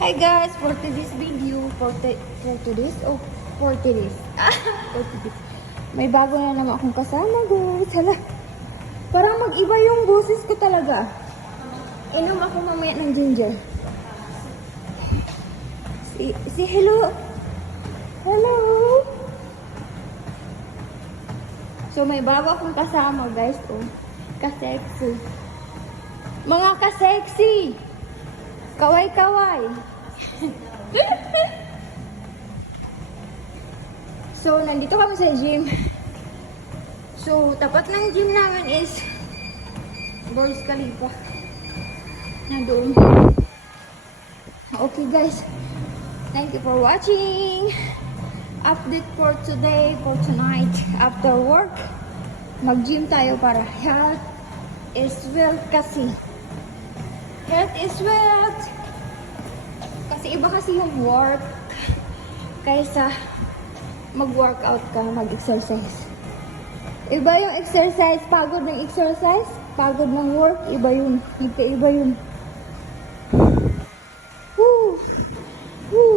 Hi guys, for today's video, for today's, for today's, for today's, may bago na naman akong kasama guys. Hala, parang mag-iba yung boses ko talaga. Inom ako mamaya ng ginger. Si hello. Hello. So may bago akong kasama guys, ka-sexy. Mga ka-sexy. Kaway-kaway. So, nandito kami sa gym. So, tapat ng gym namin is Burj Khalifa. Na doon. Okay guys. Thank you for watching. Update for today, for tonight. After work, mag-gym tayo para health is wealth kasi. Health is wealth. Kasi iba kasi yung work kaysa mag-workout ka, mag-exercise. Iba yung exercise, pagod ng exercise, pagod ng work, iba yun. Nagkaiba yun. Woo! Woo!